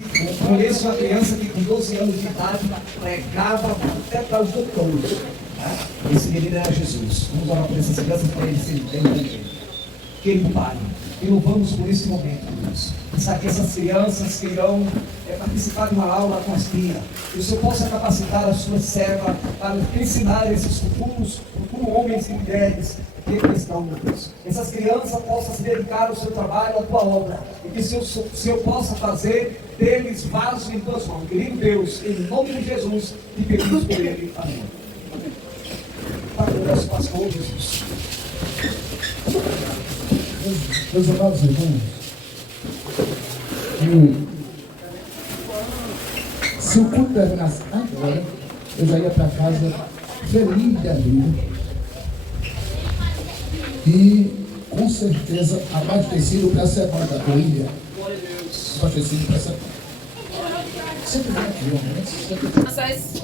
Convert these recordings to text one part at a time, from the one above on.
Eu conheço uma criança que com 12 anos de idade pregava até para os doutores. Tá? Esse menino era Jesus. Vamos orar por essas crianças para ele ser bem. Querido Pai, e louvamos por esse momento, Deus. Que essas crianças queiram participar de uma aula com as Tia. Que o Senhor possa capacitar a sua serva para ensinar esses futuros homens e mulheres que estão, meu Deus. Essas crianças possam se dedicar ao seu trabalho, à tua obra. E que o Senhor possa fazer deles vasos em tuas mãos. Querido Deus, em nome de Jesus, te pedimos por ele. Amém. Pai, o nosso pastor Jesus. Meus amados irmãos, se o culto terminasse agora, eu já ia para casa feliz de vida e com certeza abastecido para a semana. Abastecido para a semana. Sempre vem aqui, homem. Vocês,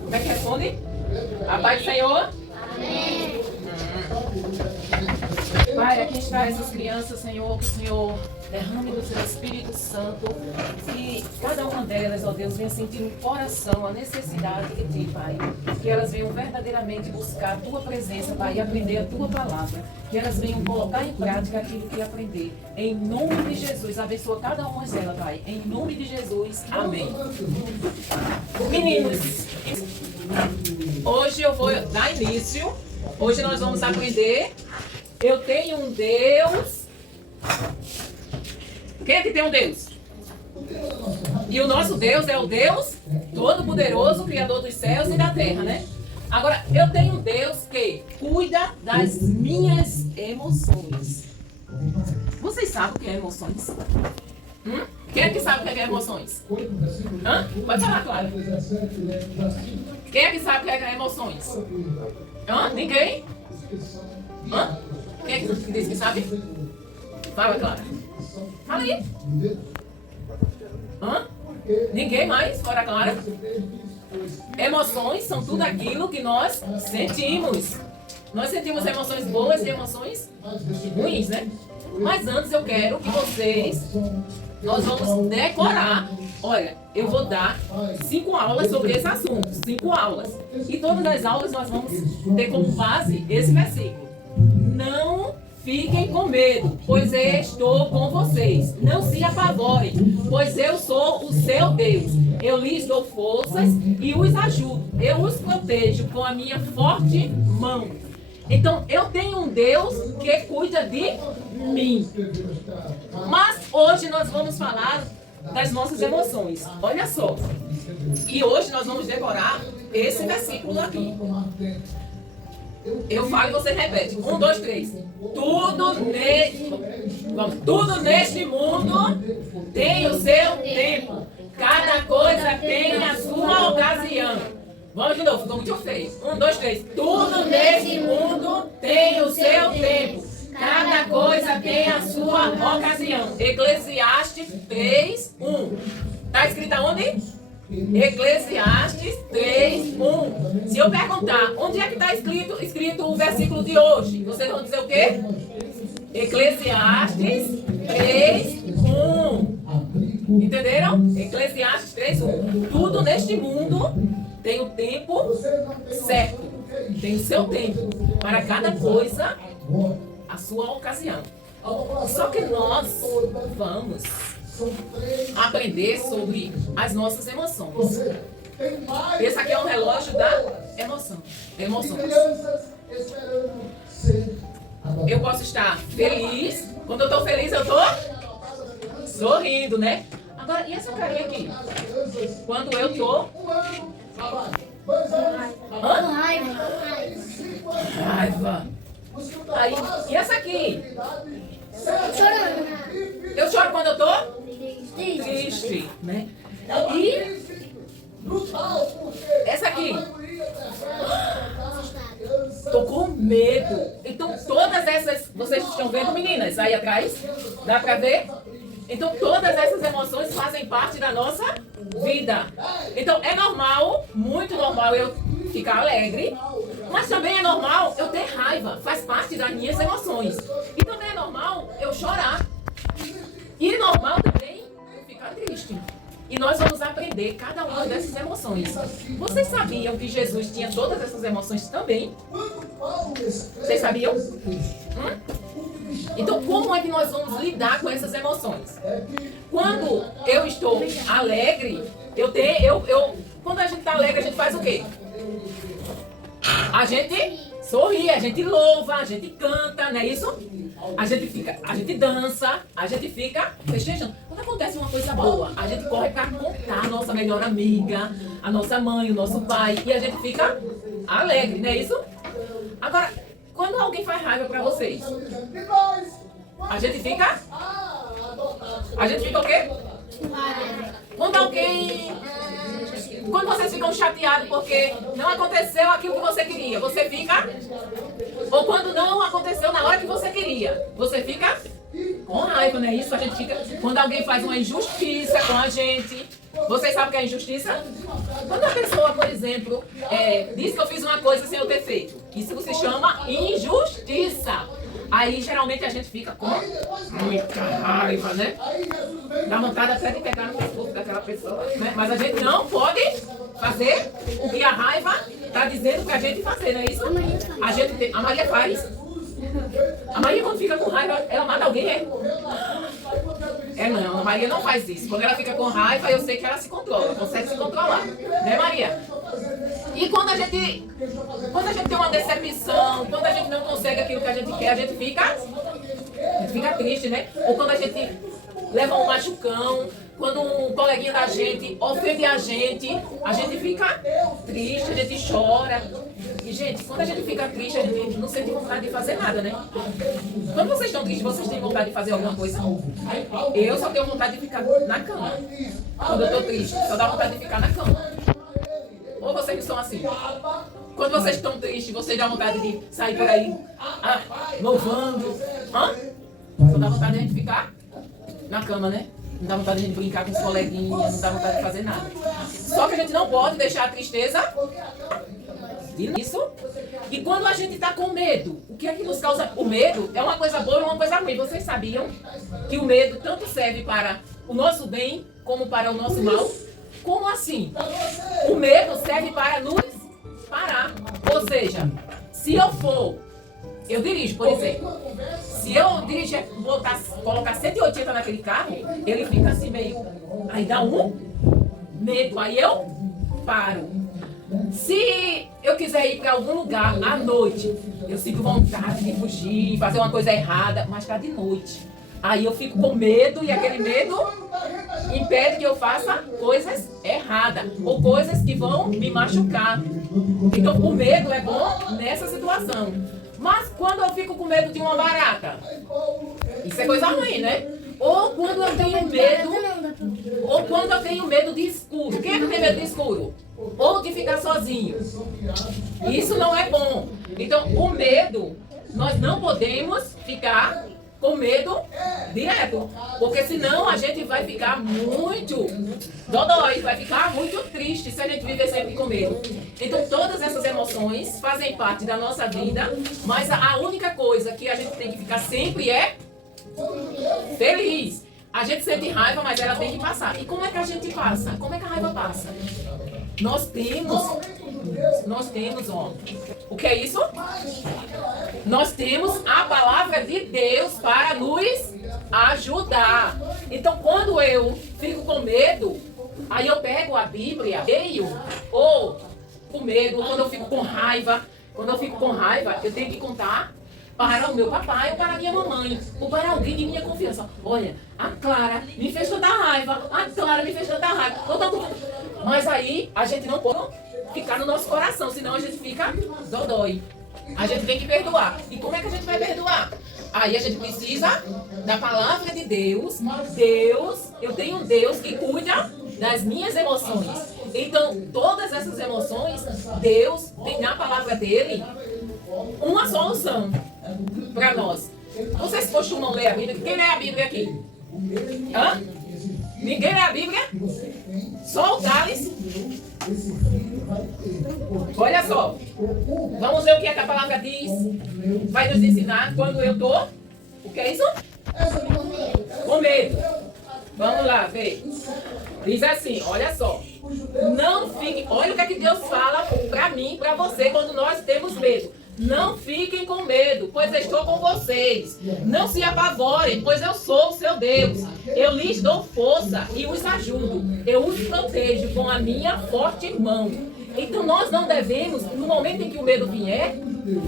como é que responde? A paz do Senhor? Amém. Pai, aqui está essas crianças, Senhor, que o Senhor derrame do seu Espírito Santo, que cada uma delas, ó Deus, venha sentir no coração a necessidade de Ti, Pai. Que elas venham verdadeiramente buscar a Tua presença, Pai, e aprender a Tua palavra. Que elas venham colocar em prática aquilo que aprender. Em nome de Jesus, abençoa cada uma delas, Pai. Em nome de Jesus, amém. Meninos, hoje eu vou dar início. Hoje nós vamos aprender. Eu tenho um Deus. Quem é que tem um Deus? E o nosso Deus é o Deus Todo-Poderoso, Criador dos céus e da terra, né? Agora, eu tenho um Deus que cuida das minhas emoções. Vocês sabem o que é emoções? Quem é que sabe o que é emoções? Pode falar, Clara. Quem é que sabe o que é emoções? Ninguém? Quem é que diz que sabe? Fala, Clara. Fala aí. Ninguém mais? Fora Clara? Emoções são tudo aquilo que nós sentimos. Nós sentimos emoções boas e emoções ruins, né? Mas antes eu quero que nós vamos decorar. Olha, eu vou dar 5 aulas sobre esse assunto. 5 aulas. E todas as aulas nós vamos ter como base esse versículo. Não fiquem com medo, pois eu estou com vocês. Não se apavorem, pois eu sou o seu Deus. Eu lhes dou forças e os ajudo. Eu os protejo com a minha forte mão. Então, eu tenho um Deus que cuida de mim. Mas hoje nós vamos falar das nossas emoções. Olha só. E hoje nós vamos decorar esse versículo aqui. Eu falo e você repete. 1, 2, 3. Tudo neste mundo tem o seu tempo. Cada coisa tem a sua ocasião. Vamos de novo, ficou muito feio. 1, 2, 3. Tudo neste mundo tem o seu tempo. Cada coisa tem a sua ocasião. Eclesiastes 3, 1. Está escrito aonde? Eclesiastes 3, 1. Se eu perguntar onde é que está escrito o versículo de hoje, vocês vão dizer o quê? Eclesiastes 3, 1. Entenderam? Eclesiastes 3, 1. Tudo neste mundo tem o tempo certo. Tem o seu tempo. Para cada coisa, a sua ocasião. Só que nós vamos aprender sobre as nossas emoções. Esse aqui é o relógio da emoção. Emoções. Eu posso estar feliz. Quando eu estou feliz, eu estou sorrindo, né? Agora, e essa carinha aqui? Quando eu estou raiva. Aí, e essa aqui? Chorando. Eu choro quando eu estou triste, né? E essa aqui? Tô com medo. Então todas essas, vocês estão vendo, meninas, aí atrás? Dá pra ver? Então todas essas emoções fazem parte da nossa vida. Então é normal, muito normal eu ficar alegre, mas também é normal eu ter raiva, faz parte das minhas emoções. E também é normal eu chorar. E normal também nós vamos aprender cada uma dessas emoções. Vocês sabiam que Jesus tinha todas essas emoções também? Vocês sabiam? Então, como é que nós vamos lidar com essas emoções? Quando eu estou alegre, quando a gente está alegre, a gente faz o quê? A gente sorri, a gente louva, a gente canta, não é isso? A gente dança, a gente fica festejando. Quando acontece uma coisa boa, a gente corre para contar a nossa melhor amiga, a nossa mãe, o nosso pai, e a gente fica alegre, não é isso? Agora, quando alguém faz raiva para vocês, a gente fica o quê? Quando vocês ficam chateados porque não aconteceu aquilo que você queria, você fica? Ou quando não aconteceu na hora que você queria, você fica com raiva, não é isso? A gente fica, quando alguém faz uma injustiça com a gente, vocês sabem o que é injustiça? Quando a pessoa, por exemplo, diz que eu fiz uma coisa sem eu ter feito, isso se chama injustiça. Aí, geralmente, a gente fica com muita raiva, né? Dá vontade até de pegar no pescoço daquela pessoa, né? Mas a gente não pode fazer o que a raiva está dizendo pra gente fazer, não é isso? A Maria faz. A Maria, quando fica com raiva, ela mata alguém, é? Não, a Maria não faz isso. Quando ela fica com raiva, eu sei que ela se controla, consegue se controlar. Né, Maria? E quando a gente tem uma decepção, quando a gente não consegue aquilo que a gente quer, a gente fica triste, né? Ou quando a gente leva um machucão, quando um coleguinha da gente ofende a gente fica triste, a gente chora. E, gente, quando a gente fica triste, a gente não sente vontade de fazer nada, né? Quando vocês estão tristes, vocês têm vontade de fazer alguma coisa? Eu só tenho vontade de ficar na cama. Quando eu estou triste, só dá vontade de ficar na cama. Ou vocês não são assim? Quando vocês estão tristes, vocês dão vontade de sair por aí louvando. Só dá vontade de a gente ficar na cama, né? Não dá vontade de a gente brincar com os coleguinhas, não dá vontade de fazer nada. Só que a gente não pode deixar a tristeza disso. E quando a gente está com medo, o que é que nos causa? O medo é uma coisa boa e uma coisa ruim. Vocês sabiam que o medo tanto serve para o nosso bem como para o nosso mal? Como assim? O medo serve para nos parar. Ou seja, se eu dirijo, por exemplo, se eu dirigir, colocar 180 naquele carro, ele fica assim meio, aí dá um medo, aí eu paro. Se eu quiser ir para algum lugar à noite, eu sinto vontade de fugir, fazer uma coisa errada, mas está de noite. Aí eu fico com medo e aquele medo impede que eu faça coisas erradas ou coisas que vão me machucar. Então o medo é bom nessa situação. Mas quando eu fico com medo de uma barata, isso é coisa ruim, né? Ou quando eu tenho medo de escuro. Quem é que tem medo de escuro? Ou de ficar sozinho. Isso não é bom. Então o medo, nós não podemos ficar com medo direto, porque senão a gente vai ficar muito dodói, vai ficar muito triste se a gente viver sempre com medo. Então todas essas emoções fazem parte da nossa vida, mas a única coisa que a gente tem que ficar sempre é feliz. A gente sente raiva, mas ela tem que passar. E como é que a gente passa? Como é que a raiva passa? Nós temos, ó, o que é isso? Nós temos a palavra de Deus para nos ajudar. Então, quando eu fico com medo, aí eu pego a Bíblia, ou com medo, ou quando eu fico com raiva. Quando eu fico com raiva, eu tenho que contar para o meu papai ou para a minha mamãe, ou para alguém de minha confiança. Olha, a Clara me fez tanta raiva, a Clara me fez tanta raiva. Mas aí a gente não pode ficar no nosso coração, senão a gente fica dodói. A gente tem que perdoar. E como é que a gente vai perdoar? Aí a gente precisa da palavra de Deus. Eu tenho um Deus que cuida das minhas emoções. Então, todas essas emoções, Deus tem na palavra dele uma solução para nós. Vocês costumam ler a Bíblia? Quem lê a Bíblia aqui? Hã? Ninguém lê a Bíblia? Só o Thales? Olha só. Vamos ver o que é que a palavra diz. Vai nos ensinar quando eu tô. O que é isso? Com medo. Vamos lá, vê. Diz assim, olha só. Não fique... Olha o que é que Deus fala pra mim, pra você, quando nós temos medo. Não fiquem com medo, pois eu estou com vocês. Não se apavorem, pois eu sou o seu Deus. Eu lhes dou força e os ajudo. Eu os protejo com a minha forte mão. Então nós não devemos, no momento em que o medo vier,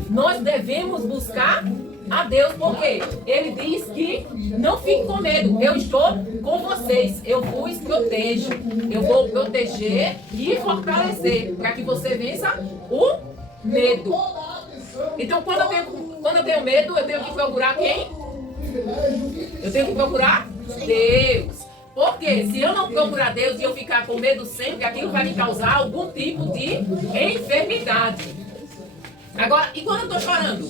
nós devemos buscar a Deus, porque Ele diz que não fique com medo, eu estou com vocês, eu vos protejo, eu vou proteger e fortalecer, para que você vença o medo. Então quando eu tenho medo, eu tenho que procurar quem? Eu tenho que procurar Deus. Porque se eu não procurar Deus e eu ficar com medo sempre, aquilo vai me causar algum tipo de enfermidade. Agora, e quando eu estou chorando?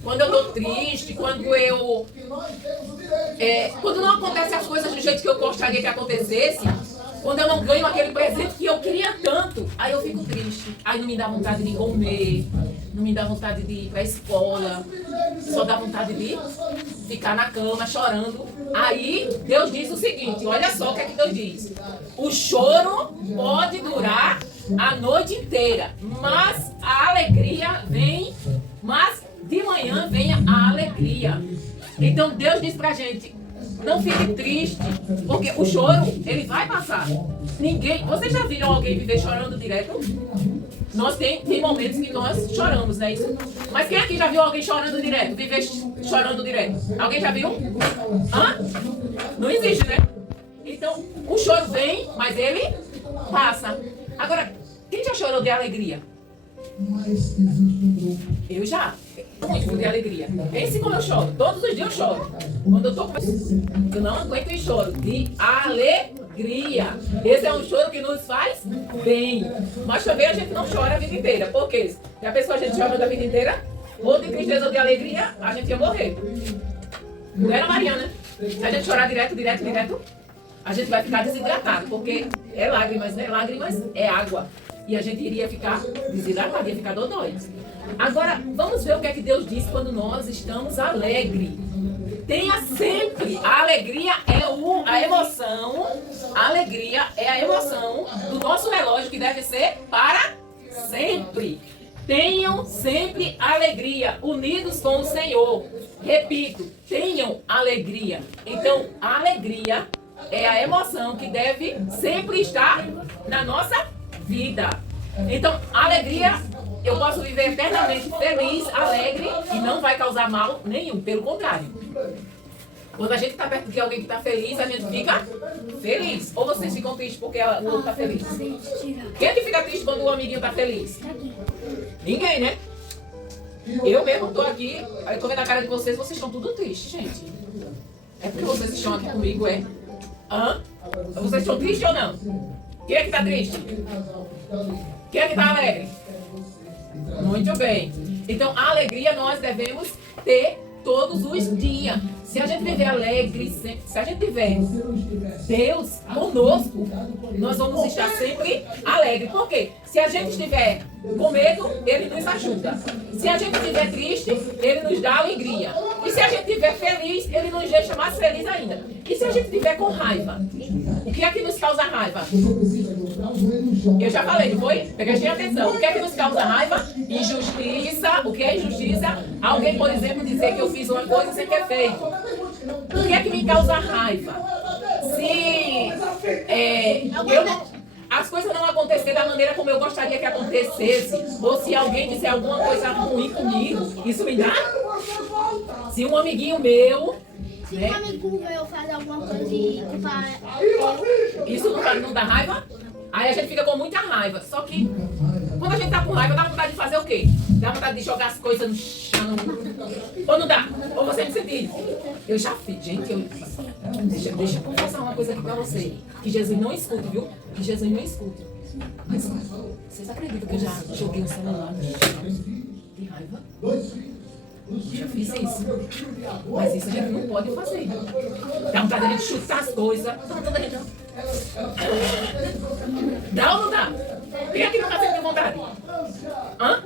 Quando eu estou triste, quando não acontecem as coisas do jeito que eu gostaria que acontecesse, quando eu não ganho aquele presente que eu queria tanto, aí eu fico triste. Aí não me dá vontade de comer, não me dá vontade de ir para a escola, só dá vontade de ficar na cama chorando. Aí Deus diz o seguinte, olha só o que é que Deus diz. O choro pode durar a noite inteira, mas a alegria vem, mas de manhã vem a alegria. Então Deus diz pra gente, não fique triste, porque o choro, ele vai passar. Vocês já viram alguém viver chorando direto? Nós tem momentos que nós choramos, não é isso? Mas quem aqui já viu alguém chorando direto? Viver chorando direto? Alguém já viu? Hã? Não existe, né? Então, o choro vem, mas ele passa. Agora, quem já chorou de alegria? Eu já. Muito de alegria. Esse como eu choro. Todos os dias eu choro. Quando eu tô com... Eu não aguento e choro. De alegria. Esse é um choro que nos faz bem. Mas também a gente não chora a vida inteira. Por quê? Se a pessoa a gente chora da vida inteira, ou de tristeza ou de alegria, a gente ia morrer. Não era Maria, né? Se a gente chorar direto, a gente vai ficar desidratado. Porque é lágrimas, né? Lágrimas é água. E a gente iria ficar desidratado, ia ficar dodói. Agora, vamos ver o que é que Deus diz quando nós estamos alegres. Tenha sempre, a alegria é a emoção, a alegria é a emoção do nosso relógio que deve ser para sempre. Tenham sempre alegria, unidos com o Senhor. Repito, tenham alegria. Então, a alegria é a emoção que deve sempre estar na nossa vida. Então, a alegria, eu posso viver eternamente feliz, alegre e não vai causar mal nenhum, pelo contrário. Quando a gente está perto de alguém que está feliz, a gente fica feliz. Ou vocês ficam tristes porque o outro está feliz? Quem é que fica triste quando o amiguinho está feliz? Ninguém, né? Eu mesmo estou aqui, aí tô vendo a cara de vocês estão tudo tristes, gente. É porque vocês estão aqui comigo, é? Hã? Vocês estão tristes ou não? Quem é que está triste? Quem é que está alegre? Muito bem. Então, a alegria nós devemos ter todos os dias. Se a gente viver alegre, se a gente tiver Deus conosco, nós vamos estar sempre alegres. Por quê? Se a gente estiver com medo, Ele nos ajuda. Se a gente estiver triste, Ele nos dá alegria. E se a gente estiver feliz, Ele nos deixa mais feliz ainda. E se a gente estiver com raiva? O que é que nos causa raiva? Eu já falei, não foi? Prestem atenção. O que é que nos causa raiva? Injustiça. O que é injustiça? Alguém, por exemplo, dizer que eu fiz uma coisa sem ter feito. O que é que me causa raiva? Se as coisas não acontecerem da maneira como eu gostaria que acontecesse, ou se alguém disser alguma coisa ruim comigo, isso me dá? Se um amiguinho meu... Se um amigo meu faz alguma coisa e isso não dá raiva? Aí a gente fica com muita raiva. Só que quando a gente tá com raiva, dá vontade de fazer o quê? Dá vontade de jogar as coisas no chão. Ou não dá? Ou você não sente? Eu já fiz, gente. Deixa eu confessar uma coisa aqui pra você. Que Jesus não escuta, viu? Que Jesus não escuta. Mas vocês acreditam que eu já joguei o celular no chão? De raiva? Já fiz isso. Mas isso a gente não pode fazer. Dá vontade de a gente chutar as coisas. Dá ou não dá? Quem aqui não está sentindo vontade? Hã?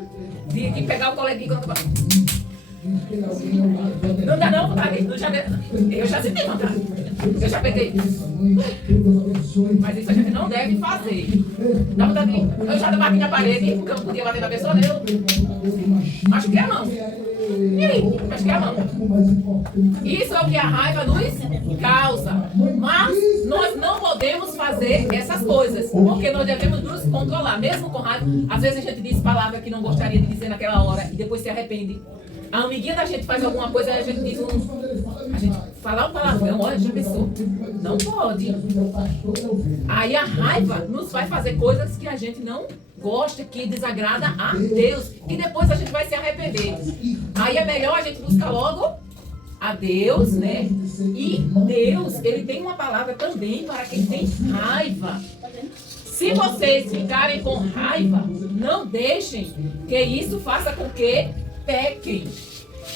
De pegar o coleguinha quando vai. aquele alguém ao lado pode Não dá não, vontade? Eu já senti vontade. Eu já peguei. Que Deus abençoe. Mas isso a gente não deve fazer. Dá vontade de... Eu já bati na parede, porque eu não podia bater na pessoa, né? Eu machuquei a mão. E aí? Machuquei a mão. Isso é o que a raiva nos causa. Mas nós não podemos fazer essas coisas, porque nós devemos nos controlar, mesmo com raiva. Às vezes a gente diz palavras que não gostaria de dizer naquela hora e depois se arrepende. A amiguinha da gente faz alguma coisa e a gente diz a gente falar um palavrão, olha, já pensou? Não pode. Aí a raiva nos faz fazer coisas que a gente não gosta, que desagrada a Deus. E depois a gente vai se arrepender. Aí é melhor a gente buscar logo a Deus, né? E Deus, Ele tem uma palavra também para quem tem raiva. Se vocês ficarem com raiva, não deixem que isso faça com que pequem.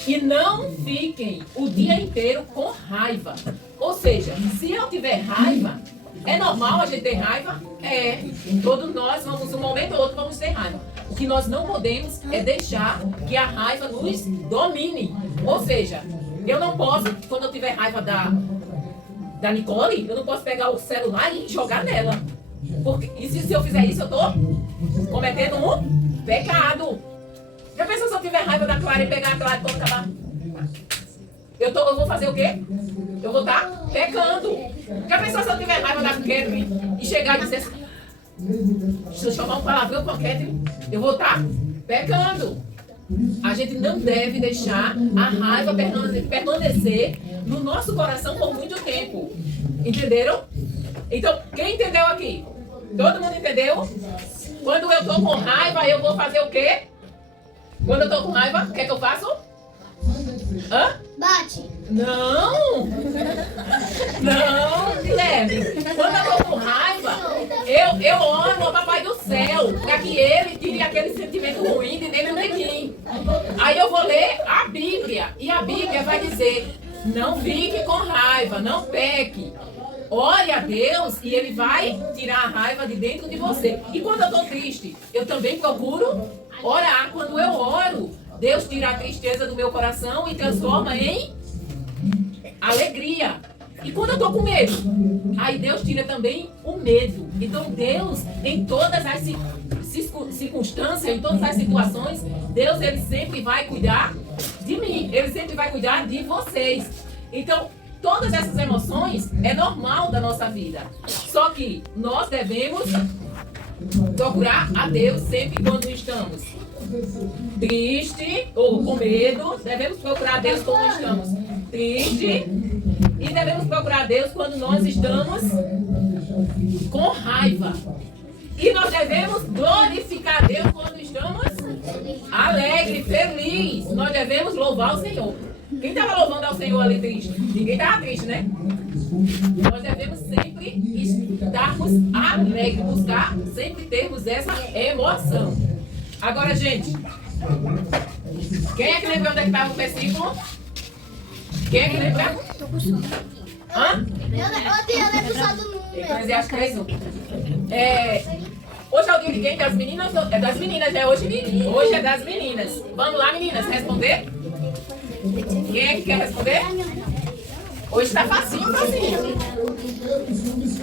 E não fiquem o dia inteiro com raiva. Ou seja, se eu tiver raiva, é normal a gente ter raiva? É. Todos nós vamos, um momento ou outro, vamos ter raiva. O que nós não podemos é deixar que a raiva nos domine. Ou seja, eu não posso, quando eu tiver raiva da Nicole, eu não posso pegar o celular e jogar nela. Porque, e se eu fizer isso, eu estou cometendo um pecado. Já pensou se eu tiver raiva da Clara e pegar a Clara e quando acabar? Eu vou fazer o quê? Eu vou estar pecando. Já pensou se eu tiver raiva da Catherine e chegar e dizer assim, se eu chamar um palavrão com a Catherine, eu vou estar pecando. A gente não deve deixar a raiva permanecer no nosso coração por muito tempo. Entenderam? Então, quem entendeu aqui? Todo mundo entendeu? Quando eu estou com raiva, eu vou fazer o quê? Quando eu estou com raiva, o que é que eu faço? Hã? Bate. Não! Não, Guilherme. Quando eu estou com raiva, eu oro ao Papai do Céu para que Ele tire aquele sentimento ruim de dentro de mim. Aí eu vou ler a Bíblia. E a Bíblia vai dizer, não fique com raiva, não peque. Ore a Deus e Ele vai tirar a raiva de dentro de você. E quando eu estou triste, eu também procuro orar. Quando eu oro, Deus tira a tristeza do meu coração e transforma em alegria. E quando eu estou com medo, aí Deus tira também o medo. Então Deus, em todas as circunstâncias, em todas as situações, Deus, Ele sempre vai cuidar de mim. Ele sempre vai cuidar de vocês. Então, todas essas emoções é normal da nossa vida. Só que nós devemos procurar a Deus sempre quando estamos triste ou com medo. Devemos procurar a Deus quando estamos tristes. E devemos procurar a Deus quando nós estamos com raiva. E nós devemos glorificar a Deus quando estamos alegres, felizes. Nós devemos louvar o Senhor. Quem estava louvando ao Senhor ali triste? Ninguém estava triste, né? Nós devemos sempre estarmos alegres, buscar sempre termos essa emoção. Agora, gente, quem é que lembra onde é que estava o versículo? Quem é que lembra? Hã? Eu lembro só do número. Eclesiastes 3:1. Hoje é o dia de quem? Das meninas? É das meninas, né? Hoje é das meninas. Vamos lá, meninas, responder? Quem é que quer responder? Hoje tá facinho.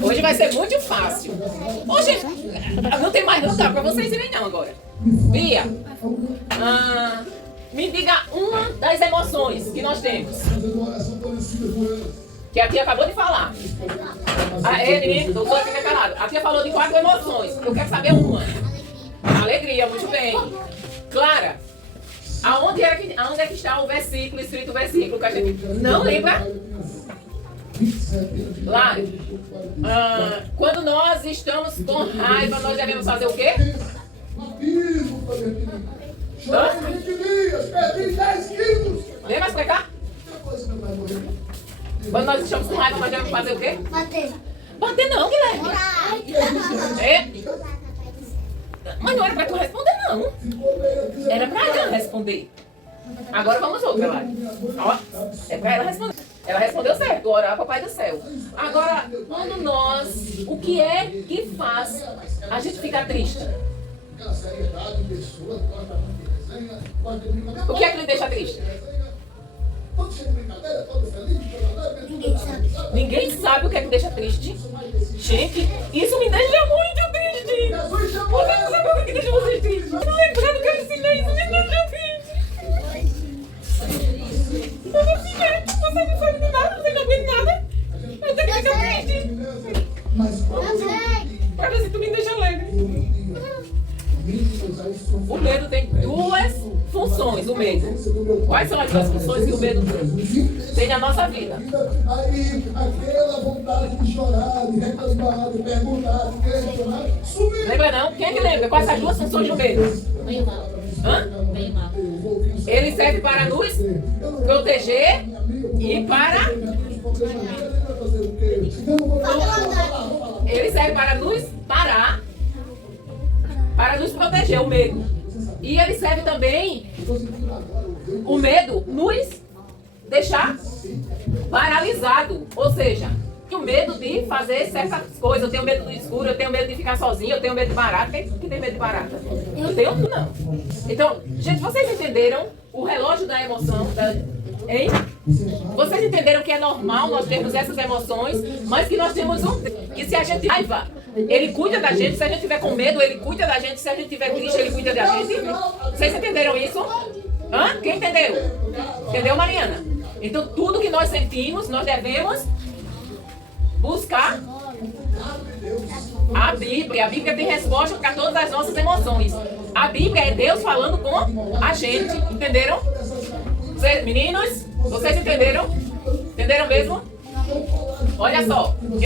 Hoje vai ser muito fácil. Hoje não tem mais, não dá pra vocês irem não agora. Bia, me diga uma das emoções que nós temos. Que a tia acabou de falar. Menino, doutor, fica calado. A tia falou de 4 emoções. Eu quero saber uma. Alegria, muito bem. Clara, aonde é que está o versículo, escrito o versículo que a gente não lembra? Lá. Quando nós estamos com raiva, nós devemos fazer o quê? Vem mais pra cá. Quando nós estamos com raiva, nós devemos fazer o quê? Bater. Bater não, Guilherme. É? Mas não era pra tu responder, não. Era pra ela responder. Agora vamos outra, lá. Ó, é pra ela responder. Ela respondeu certo, orar ao Papai do Céu. Agora, quando nós, o que é que faz a gente ficar triste? O que é que nos deixa triste? todo cheio de brincadeira, todo feliz, Ninguém sabe. Ninguém sabe o que é que deixa triste. Gente, isso me deixa muito triste. Jesus Você chamou não sabe o que deixa vocês tristes. Não lembrando que eu ensinei, isso me deixa triste. Você não sabe de nada, você não aguenta nada. Eu tenho que ficar triste. Mas Eu sei. Pra ver se tu me deixa alegre. O medo tem duas funções, o medo. Quais são as duas funções que o medo tem na nossa vida? Aí, aquela vontade de chorar, de reclamar, de perguntar, de questionar, sumiu. Lembra não? Quem é que lembra? Quais são as duas funções do medo? Meio mal. Hã? Meio mal. Ele serve para nos proteger e para... Ele serve para nos parar, para nos proteger, o medo. E ele serve também, o medo, nos deixar paralisado. Ou seja, o medo de fazer certas coisas. Eu tenho medo do escuro, eu tenho medo de ficar sozinho, eu tenho medo de barata. Quem que tem medo de barata? Eu tenho não. Então, gente, vocês entenderam o relógio da emoção? Hein? Vocês entenderam que é normal nós termos essas emoções, mas que nós temos que se a gente raiva, ele cuida da gente. Se a gente tiver com medo, ele cuida da gente. Se a gente tiver triste, ele cuida da gente. Vocês entenderam isso? Hã? Quem entendeu? Entendeu, Mariana? Então, tudo que nós sentimos, nós devemos buscar a Bíblia. A Bíblia tem resposta para todas as nossas emoções. A Bíblia é Deus falando com a gente. Entenderam? Meninos, vocês entenderam? Entenderam mesmo? Olha só.